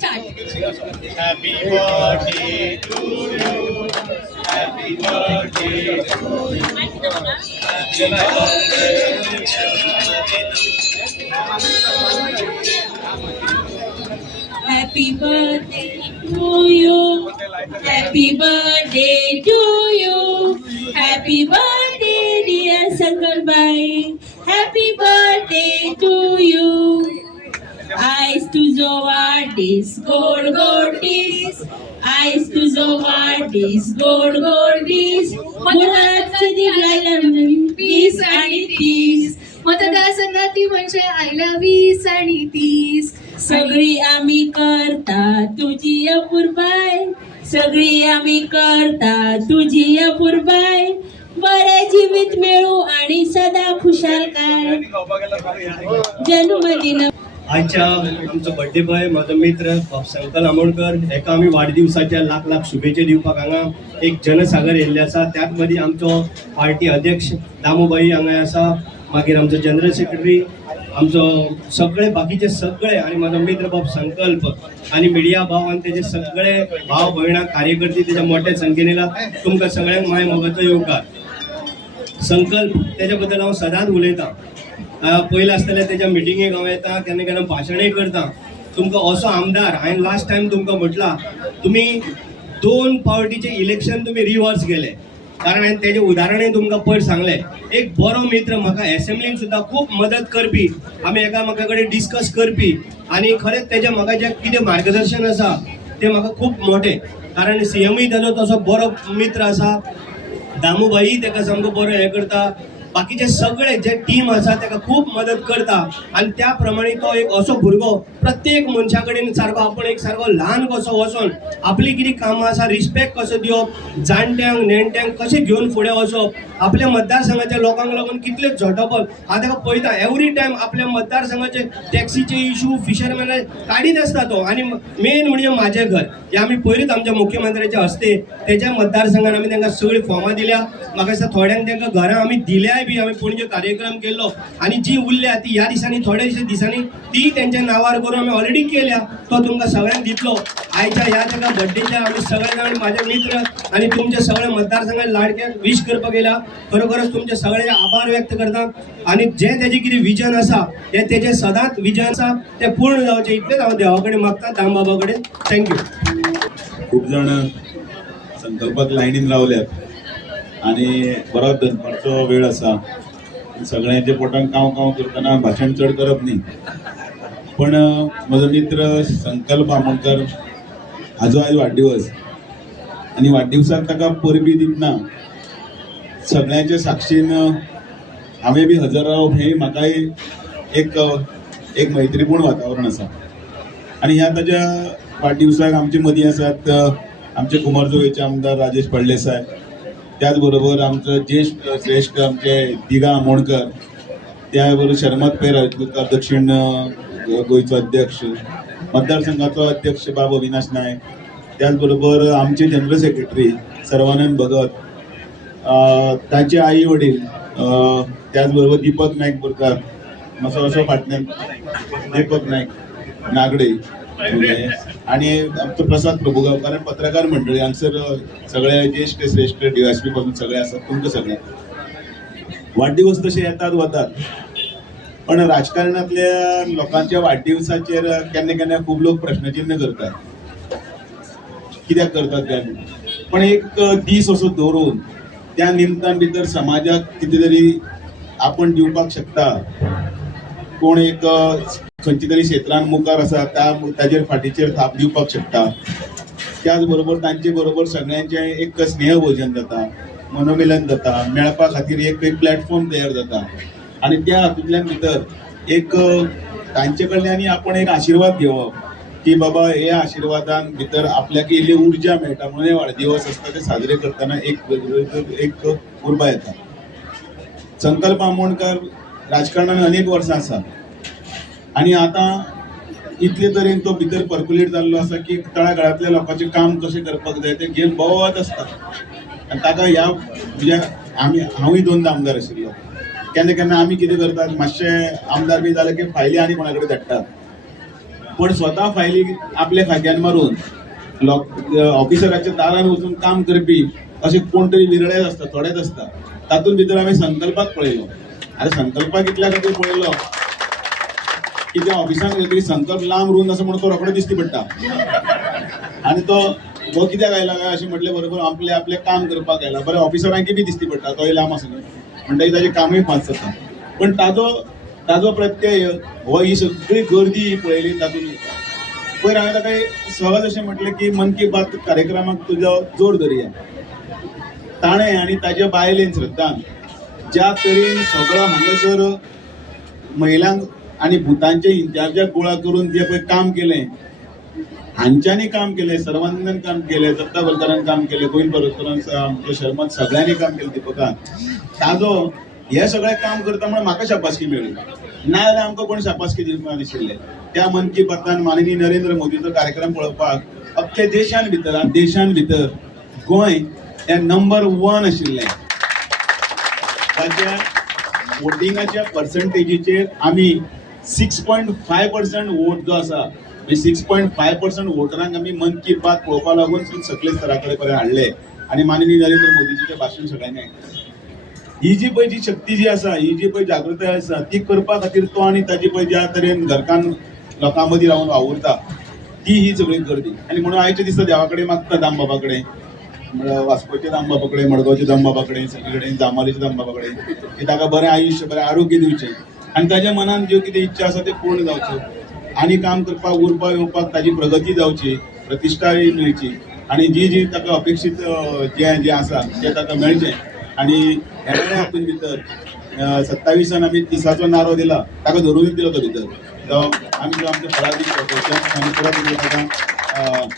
start. Happy birthday to you. Happy birthday to you. Happy birthday to you. Happy birthday to you. Happy birthday, dear Sangal Bhai. Happy birthday to you. Eyes तुझो वाढीस गोड गोडीस. Eyes तुझो वाढीस गोड गोडीस. मुलाचं दिलायला वीस आणि 30. मतदारसंघाती म्हणजे आयला 20 आणि 30. सगळी आम्ही करता तुझी अपूर्बाय. सगळी आम्ही करता तुझी अपूर्बाय. बरे जीवित मिळू आणि सदा खुशाल काय. जन्मदिन आजच्या आमचो बर्थडे बॉय माझो मित्र संकल आमोणकर हेका आमी वाडदिवसाच्या लाख लाख शुभेच्छा दिवपाक हांगा एक जनसागर येयल्ले आसा. त्यात मदीं आमचो पार्टी अध्यक्ष दामूबाई हांगा आसा, मागीर आमचो जनरल सेक्रेटरी, आमचो सगळे बाकीचे सगळे आणि माझा मित्र बाब संकल्प आणि मिडिया भाव आणि त्याचे सगळे भाव भयणा कार्यकर्ते त्याच्या मोठ्या संख्येन येयला. तुमकां सगळ्यांक माय मोगाचो येवकार. संकल्प त्याच्या बद्दल हांव सदांच उलयतां. पयलें आसतलें त्याच्या मिटिंगेक हांव येता, केन्ना केन्ना भाशणय करता. तुमकां असो आमदार हांवें लास्ट टायम तुमकां म्हटलां, तुमी 2 फावटीचे इलेक्शन तुमी रिवर्स केले, कारण हांवें तेजें उदाहरणय तुमकां पयर सांगलें. एक बरो मित्र म्हाका एसेंब्लीन सुद्दां खूब मदत करपी, आमी एकामेका कडेन डिस्कस करपी, आनी खरेंच तेजें म्हाका जें कितें मार्गदर्शन आसा तें म्हाका खूब मोठें. कारण सीएमय ताजो तसो बरो मित्र आसा. दामूबाई ताका सामको बरो हें करता. बाकीचे सगळे जे टीम आसा ताका खूब मदत करता. आणि त्या प्रमाणे तो एक असो भुरगो प्रत्येक मनशा कडेन सारको आपण एक सारको ल्हान कसो वचोन आपली कितें कामां आसा रिस्पेक्ट कसो दिवप, जाणट्यांक नेणट्यांक कशें घेवन फुडें वचप, आपल्या मतदारसंघाच्या लोकांक लागून कितले झटपट हांव ताका पळयता. एवरी टायम आपल्या मतदारसंघाचे टॅक्सीचे इशू फिशरमॅन काडीत आसता तो. आणि मेन म्हणजे म्हाजें घर हे आमी पयलींच आमच्या मुख्यमंत्र्याच्या हस्ते तेज्या मतदारसंघान आमी तांकां सगळीं फॉर्मां दिल्या. म्हाका दिसता थोड्यांक तांकां घरां आमी दिल्याय बी. आमी पणजे कार्यक्रम केल्लो आणि जी उरल्या ती ह्या दिसांनी थोड्या दिसांनी ती तेंच्या नांवार करून आमी ऑलरेडी केल्या. तो तुमकां सगळ्यांक दितलो. आयच्या ह्या ताका बर्थडेच्या आमी सगळे जाण म्हाजे मित्र आणि तुमचे सगळे मतदारसंघात लाडक्यांक विश करपाक येयला. खरोखरच तुमचे सगळे आभार व्यक्त करता. आणि जे तेजे कितें विजन आसा हे तेजे सदांच विजन आसा ते पूर्ण जावचे इतलेच हांव देवा कडेन मागता, दामबाबा कडेन. थँक्यू. खूप जण संकल्पाक लायनीन रावल्यात आणि बरो दनपारचो वेळ आसा. सगळ्यांचे पोटान काव काव करतना भाशण चड करप न्ही, पण म्हजो मित्र संकल्प आमोणकर हाजो आयज वाडदिवस आणि वाडदिवसाक ताका परबी दितना सगळ्यांच्या साक्षीन हांवें बी हजर रावप हें म्हाकाय एक मैत्रीपूर्ण वातावरण आसा. आणि ह्या ताच्या वाडदिवसाक आमचे मदीं आसात आमचे कुमारजुवेचे आमदार राजेश फळदेसाय, त्याच बरोबर आमचो ज्येष्ठ श्रेष्ठ आमचे दिगा आमोणकर, त्या बरोबर शर्मात पै राजपूत दक्षिण गोंयचो अध्यक्ष, मतदारसंघाचो अध्यक्ष बाब अविनाश नायक, त्याच बरोबर आमचे जनरल सेक्रेटरी सर्वानंद भगत, ताचे आई वडील, त्याच बरोबर दीपक नायक बोरकार, मातसो असो फाटल्यान दीपक नायक नागडे, आणि आमचो प्रसाद प्रभुगांवकार, पत्रकार मंडळी हांगसर सगळे ज्येष्ठ श्रेष्ठ DSP पासून सगळे आसात. तुमकां सगळ्यांक वाडदिवस तशे येतात वतात, पण राजकारणातल्या लोकांच्या वाडदिवसाचेर केन्ना केन्ना खूब लोक प्रश्नचिन्ह करतात, कित्याक करतात काय. पण एक दीस असो दवरून त्या निमतान भितर समाजाक कितें तरी आपण दिवपाक शकता. कोण एक खंयच्या तरी क्षेत्रांत मुखार आसा ताजेर फाटीचेर थाप दिवपाक शकता. त्याच बरोबर तांचे बरोबर सगळ्यांचे एक स्नेह भोजन जाता, मनोमिलन जाता, मेळपा खातीर एक प्लॅटफॉर्म तयार जाता. आणि त्या हातूंतल्यान भितर एक तांचे कडल्यान आपण एक आशिर्वाद घेवप की बाबा हे आशिर्वादान भितर आपल्याक इल्ली उर्जा मेळटा. म्हणून हे वाडदिवस आसता ते साजरे करतना एक उर्बा येता. संकल्प आमोणकर राजकारणान अनेक वर्सां आसा आणि आता इतले तरेन तो भितर पर्क्युलेट जाल्लो आसा की तळागाळांतल्या लोकांचें काम कशें करपाक जाय तें घेवन भोंवत आसता. आनी ताका ह्या म्हणजे हांवूय 2दा आमदार आशिल्लो. केन्ना केन्ना आमी कितें करतात, मातशें आमदार बी जालें की फायली आनी कोणा कडेन धाडटात. पण स्वतः फायली आपल्या खात्यान मारून ऑफिसराच्या दारान वचून काम करपी असे कोण तरी विरळेच असता, थोडेच असता. तातूंत भितर आम्ही संकल्पाक पळयलो. आता संकल्पाक इतल्या खातीर पळयलो की त्या ऑफिसांत गेलो संकल्प लांब रुंद असं म्हणून तो रोखडो दिसती पडटा आणि तो हो कित्याक आयला काय अशें म्हटले बरोबर आपले काम करपाक आयला. बरें ऑफिसरांकी बी दिसती पडटा तोय लांब आसा न्हय म्हणटकीर ताजें कामूय फास्ट जाता. पण ताजो प्रत्यय हो ही सगळी गर्दी पळयली तातूंत पयर हांवें ताका सहज अशें म्हटलें की मन की बात कार्यक्रमाक तुजो जोर धरया. ताणें आनी ताज्या बायलेन श्रद्धान ज्या तरेन सगळो हांगासर महिलांक आनी भुतांचे इन्चार्जाक गोळा करून जे पळय काम केलें, हांच्यांनी काम केलें, सर्वानंदान काम केलें, दत्ता बलकारान काम केलें, गोविंद परस्परान शर्मान सगळ्यांनी काम केलें दिपकान. ताजो हे सगळें काम करता म्हणून म्हाका शाबासकी मेळ्ळी, नाजाल्यार आमकां कोण शाबासकी दिवपाक नाशिल्ले. त्या मन की बातान माननीय नरेंद्र मोदीचो कार्यक्रम पळोवपाक अख्ख्या देशान भितर गोंय हे नंबर 1 आशिल्लें. ताच्या वोटिंगाच्या पर्संटेजीचेर आमी 6.5% वोट जो आसा 6.5% वोटरांक आमी मन की बात पळोवपा लागून सकले स्तरा कडेन हाडले आणि माननीय नरेंद्र मोदीजी तें भाशण सगळ्यांनी आयकलें. ही जी पळय जी शक्ती जी आसा, ही जी पळय जागृताय आसा ती करपा खातीर तो आनी ताजी पळय ज्या तरेन घरकान लोकां मदीं रावन वावुरता ही सगळी गर्दी. आनी म्हणून आयच्या दिसा देवा कडेन मागता दामबाबा कडेन, वास्कोच्या दामबाबा कडेन, मडगांवच्या दामबाबा कडेन, सगळे कडेन जांबावलेच्या दामबाबा कडेन की ताका बरें आयुश्य, बरें आरोग्य दिवचें आनी ताज्या मनान ज्यो कितें इच्छा आसा त्यो पूर्ण जावच्यो आनी काम करपाक उरपाक येवपाक ताजी प्रगती जावची, प्रतिश्ठा मेळची आनी जी ताका अपेक्षीत जें आसा तें ताका मेळचें. आनी ह्या हातून भितर 27 आमी 30 नारो दिला, ताका धरूनच दिलो तो भितर. तो आमी जो आमचे फळादी आनी परत ताका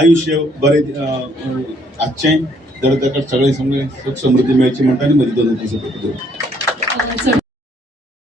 आयुश्य बरें आजचें जर ताका सगळें सुख समृद्धी मेळची म्हणटा आनी म्हजी दोन सर